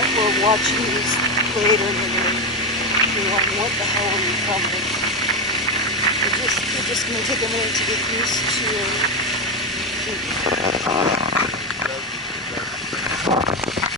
that were watching this later in the day, you're wondering, what the hell are you filming? You're just going to take a minute to get used to it.